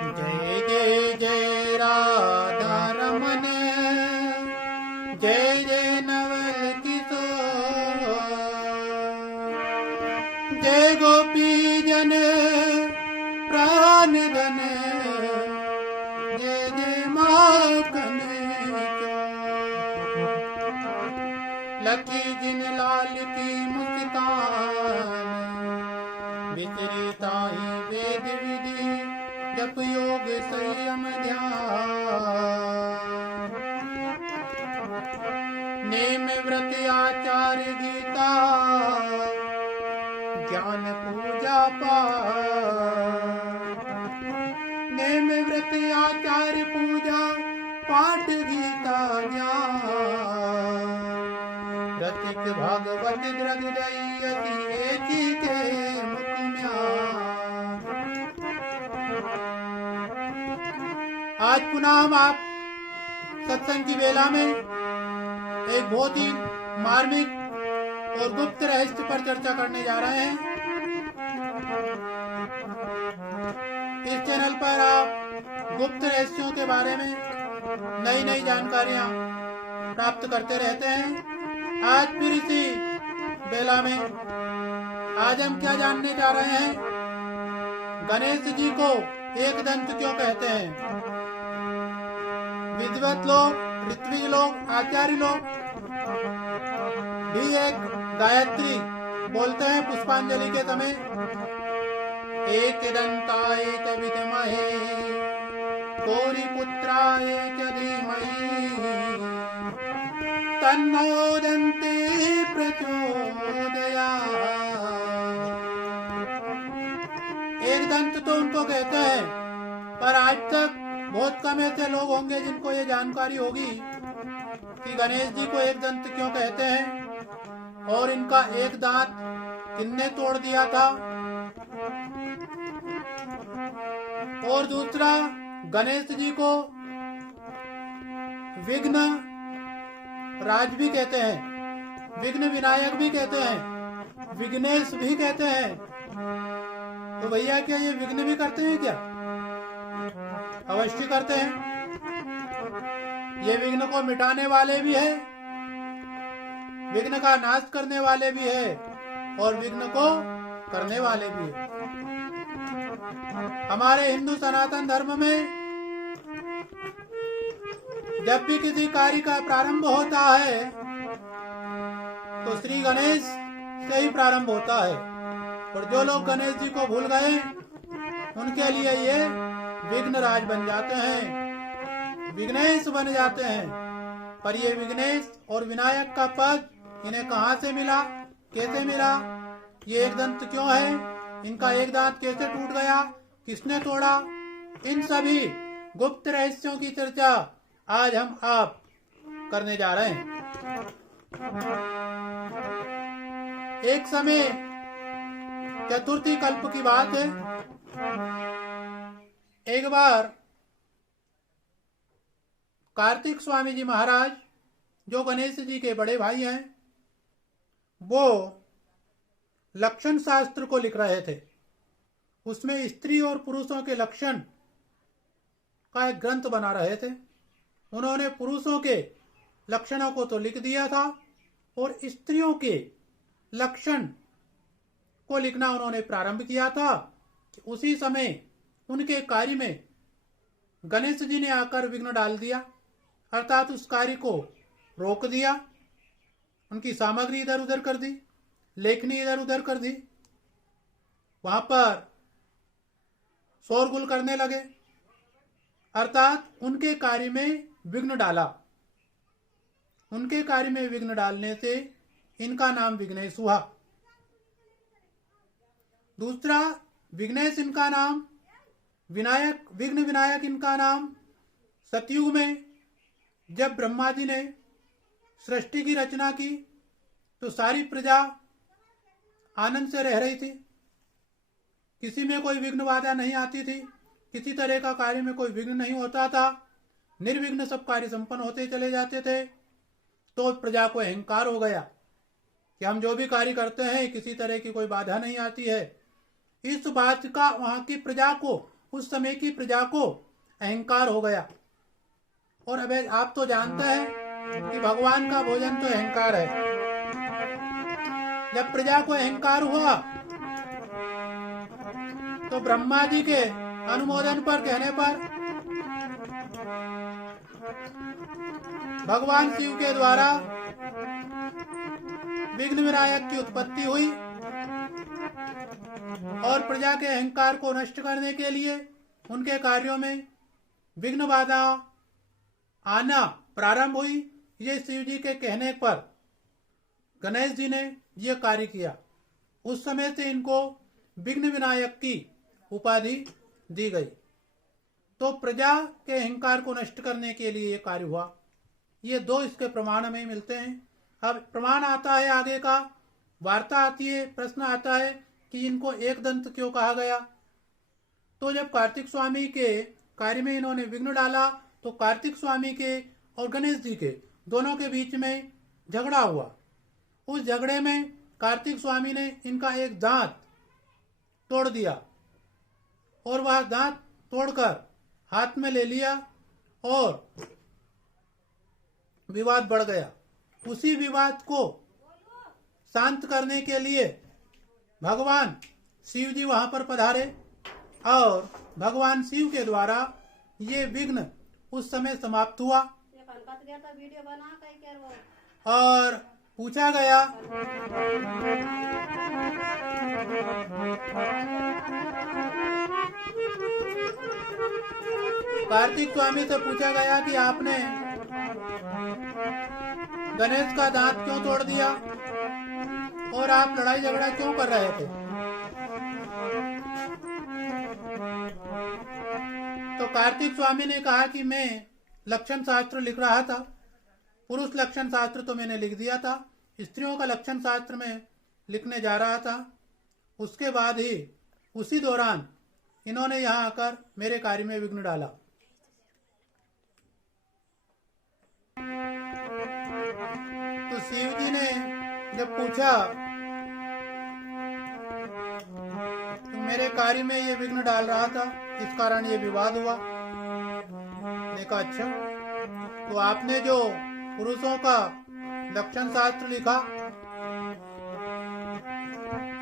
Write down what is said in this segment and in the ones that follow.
जय जय जय राधा रमन, जय जय नवल किशोर, जय गोपी जन प्राण धन, जय जय माखन चोर। लकी जिन लाल की मुस्कान, विचरिता ही वेद विधि, जप योग संयम ध्यान। नेम व्रत आचार गीता, ज्ञान पूजा पाठ। नेम व्रत आचार पूजा पाठ गीता ज्ञान। रसिक भागवत ग्रंथ दयति एति के मुख म्यान। आज पुनः हम आप सत्संग की वेला में एक बहुत ही मार्मिक और गुप्त रहस्य पर चर्चा करने जा रहे हैं। इस चैनल पर आप गुप्त रहस्यों के बारे में नई नई जानकारियां प्राप्त करते रहते हैं। आज फिर इसी बेला में आज हम क्या जानने जा रहे हैं? गणेश जी को एक दंत क्यों कहते हैं? विद्वत लोग, ऋत्विक लोग, आचार्य लोग भी एक गायत्री बोलते हैं पुष्पांजलि के समय। एक दंताय च विद्महे गौरी पुत्राय च धीमहि तन्नो दन्ते प्रचोदयात्। एक दंत तो उनको कहते हैं, पर आज तक बहुत कम ऐसे लोग होंगे जिनको ये जानकारी होगी कि गणेश जी को एक दंत क्यों कहते हैं और इनका एक दांत किसने तोड़ दिया था। और दूसरा, गणेश जी को विघ्न राज भी कहते हैं, विघ्न विनायक भी कहते हैं, विघ्नेश भी कहते हैं। तो भैया क्या ये विघ्न भी करते हैं क्या? अवश्य करते हैं। ये विघ्न को मिटाने वाले भी है, विघ्न का नाश करने वाले भी है और विघ्न को करने वाले भी है। हमारे हिंदू सनातन धर्म में जब भी किसी कार्य का प्रारंभ होता है तो श्री गणेश से ही प्रारंभ होता है। और जो लोग गणेश जी को भूल गए उनके लिए ये विघ्न राज बन जाते हैं, विघ्नेश बन जाते हैं। पर ये विघ्नेश और विनायक का पद इन्हें कहां से मिला, कैसे मिला, ये एक दंत क्यों है, इनका एक दांत कैसे टूट गया, किसने तोड़ा, इन सभी गुप्त रहस्यों की चर्चा आज हम आप करने जा रहे हैं। एक समय चतुर्थी कल्प की बात है। एक बार कार्तिक स्वामी जी महाराज, जो गणेश जी के बड़े भाई हैं, वो लक्षण शास्त्र को लिख रहे थे। उसमें स्त्री और पुरुषों के लक्षण का एक ग्रंथ बना रहे थे। उन्होंने पुरुषों के लक्षणों को तो लिख दिया था और स्त्रियों के लक्षण को लिखना उन्होंने प्रारंभ किया था। उसी समय उनके कार्य में गणेश जी ने आकर विघ्न डाल दिया, अर्थात उस कार्य को रोक दिया। उनकी सामग्री इधर उधर कर दी, लेखनी इधर उधर कर दी, वहां पर शोरगुल करने लगे, अर्थात उनके कार्य में विघ्न डाला। उनके कार्य में विघ्न डालने से इनका नाम विघ्नेश हुआ। दूसरा, विघ्नेश इनका नाम, विनायक, विघ्न विनायक इनका नाम। सतयुग में जब ब्रह्मा जी ने सृष्टि की रचना की तो सारी प्रजा आनंद से रह रही थी, किसी में कोई विघ्न बाधा नहीं आती थी, किसी तरह का कार्य में कोई विघ्न नहीं होता था, निर्विघ्न सब कार्य संपन्न होते चले जाते थे। तो प्रजा को अहंकार हो गया कि हम जो भी कार्य करते हैं किसी तरह की कोई बाधा नहीं आती है। इस बात का वहां की प्रजा को उस समय की प्रजा को अहंकार हो गया। और अब आप तो जानते हैं कि भगवान का भोजन तो अहंकार है। जब प्रजा को अहंकार हुआ तो ब्रह्मा जी के अनुमोदन पर कहने पर भगवान शिव के द्वारा विघ्न विनायक की उत्पत्ति हुई और प्रजा के अहंकार को नष्ट करने के लिए उनके कार्यों में विघ्न बाधा आना प्रारंभ हुई। ये शिव जी के कहने पर गणेश जी ने यह कार्य किया। उस समय से इनको विघ्न विनायक की उपाधि दी गई। तो प्रजा के अहंकार को नष्ट करने के लिए यह कार्य हुआ। ये दो इसके प्रमाण हमें मिलते हैं। अब प्रमाण आता है, आगे का वार्ता आती है, प्रश्न आता है कि इनको एक दंत क्यों कहा गया। तो जब कार्तिक स्वामी के कार्य में इन्होंने विघ्न डाला तो कार्तिक स्वामी के और गणेश जी के दोनों के बीच में झगड़ा हुआ। उस झगड़े में कार्तिक स्वामी ने इनका एक दांत तोड़ दिया और वह दांत तोड़कर हाथ में ले लिया और विवाद बढ़ गया। उसी विवाद को शांत करने के लिए भगवान शिव जी वहां पर पधारे और भगवान शिव के द्वारा ये विघ्न उस समय समाप्त हुआ। और पूछा गया कार्तिक स्वामी से पूछा गया कि आपने गणेश का दांत क्यों तोड़ दिया और आप लड़ाई झगड़ा क्यों कर रहे थे। तो कार्तिक स्वामी ने कहा कि मैं लक्षण शास्त्र लिख रहा था। पुरुष लक्षण शास्त्र तो मैंने लिख दिया था, स्त्रियों का लक्षण शास्त्र में लिखने जा रहा था। उसके बाद ही उसी दौरान इन्होंने यहाँ आकर मेरे कार्य में विघ्न डाला। तो शिव जी ने जब पूछा तो मेरे कार्य में ये विघ्न डाल रहा था, इस कारण ये विवाद हुआ। देखा, अच्छा तो आपने जो पुरुषों का लक्षण शास्त्र लिखा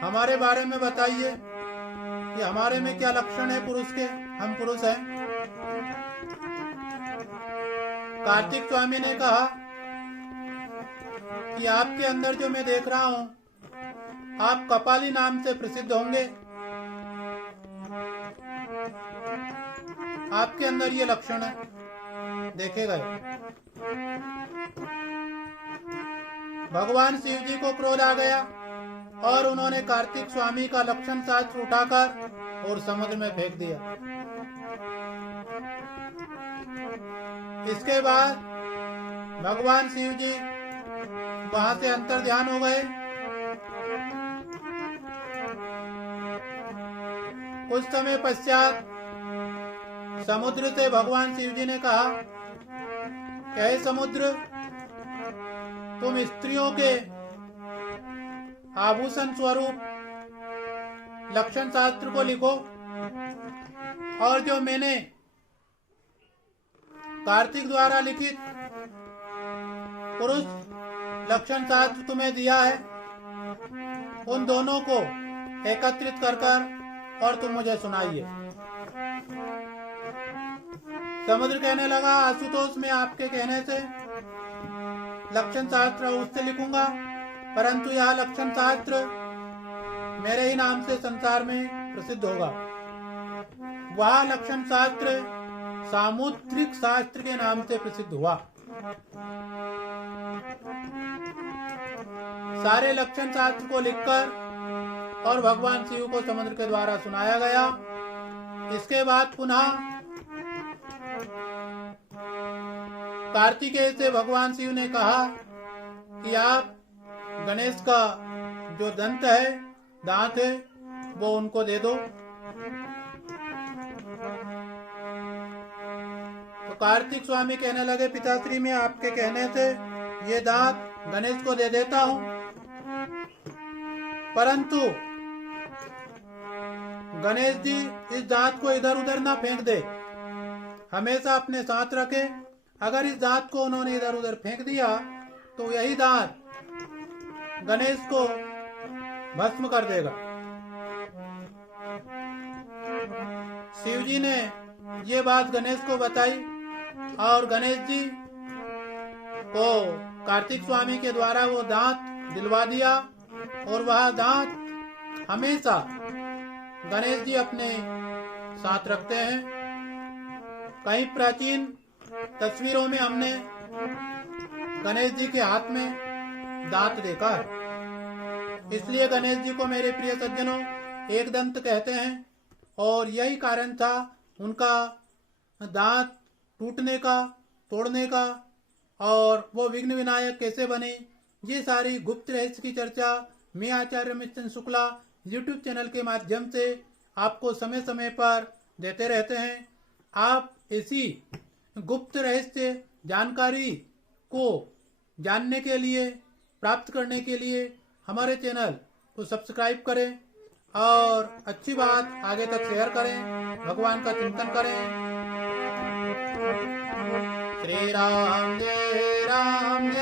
हमारे बारे में बताइए कि हमारे में क्या लक्षण है पुरुष के, हम पुरुष हैं। कार्तिक स्वामी ने कहा कि आपके अंदर जो मैं देख रहा हूं, आप कपाली नाम से प्रसिद्ध होंगे। आपके अंदर ये लक्षण है, देखे गए। भगवान शिव जी को क्रोध आ गया और उन्होंने कार्तिक स्वामी का लक्षण शास्त्र उठाकर और समुद्र में फेंक दिया। इसके बाद भगवान शिव जी वहां से अंतर ध्यान हो गए। कुछ समय पश्चात समुद्र से भगवान शिव जी ने कहा कि हे समुद्र, तुम स्त्रियों के आभूषण स्वरूप लक्षण शास्त्र को लिखो और जो मैंने कार्तिक द्वारा लिखित पुरुष लक्षण शास्त्र तुम्हें दिया है, उन दोनों को एकत्रित कर और तुम मुझे सुनाइए। समुद्र कहने लगा, आशुतोष, मैं आपके कहने से लक्षण शास्त्र उससे लिखूंगा, परंतु यह लक्षण शास्त्र मेरे ही नाम से संसार में प्रसिद्ध होगा। वह लक्षण शास्त्र सामुद्रिक शास्त्र के नाम से प्रसिद्ध हुआ। सारे लक्षण शास्त्र को लिखकर और भगवान शिव को समुद्र के द्वारा सुनाया गया। इसके बाद पुनः कार्तिकेय से भगवान शिव ने कहा कि आप गणेश का जो दंत है, दांत है, वो उनको दे दो। तो कार्तिक स्वामी कहने लगे, पिताश्री, मैं आपके कहने से ये दांत गणेश को दे देता हूं, परंतु गणेश जी इस दांत को इधर उधर ना फेंक दे, हमेशा अपने साथ रखे। अगर इस दांत को उन्होंने इधर उधर फेंक दिया तो यही दांत गणेश को भस्म कर देगा। शिव जी ने ये बात गणेश को बताई और गणेश जी को कार्तिक स्वामी के द्वारा वो दांत दिलवा दिया और वह दांत हमेशा गणेश जी अपने साथ रखते हैं। कई प्राचीन तस्वीरों में हमने गणेश जी के हाथ में दांत देखा है। इसलिए गणेश जी को मेरे प्रिय सज्जनों एक दंत कहते हैं और यही कारण था उनका दांत टूटने का, तोड़ने का, और वो विघ्न विनायक कैसे बने, ये सारी गुप्त रहस्य की चर्चा मैं आचार्य रमेश चंद्र शुक्ला यूट्यूब चैनल के माध्यम से आपको समय समय पर देते रहते हैं। आप इसी गुप्त रहस्य जानकारी को जानने के लिए, प्राप्त करने के लिए हमारे चैनल को सब्सक्राइब करें और अच्छी बात आगे तक शेयर करें, भगवान का चिंतन करें। श्री राम जय राम।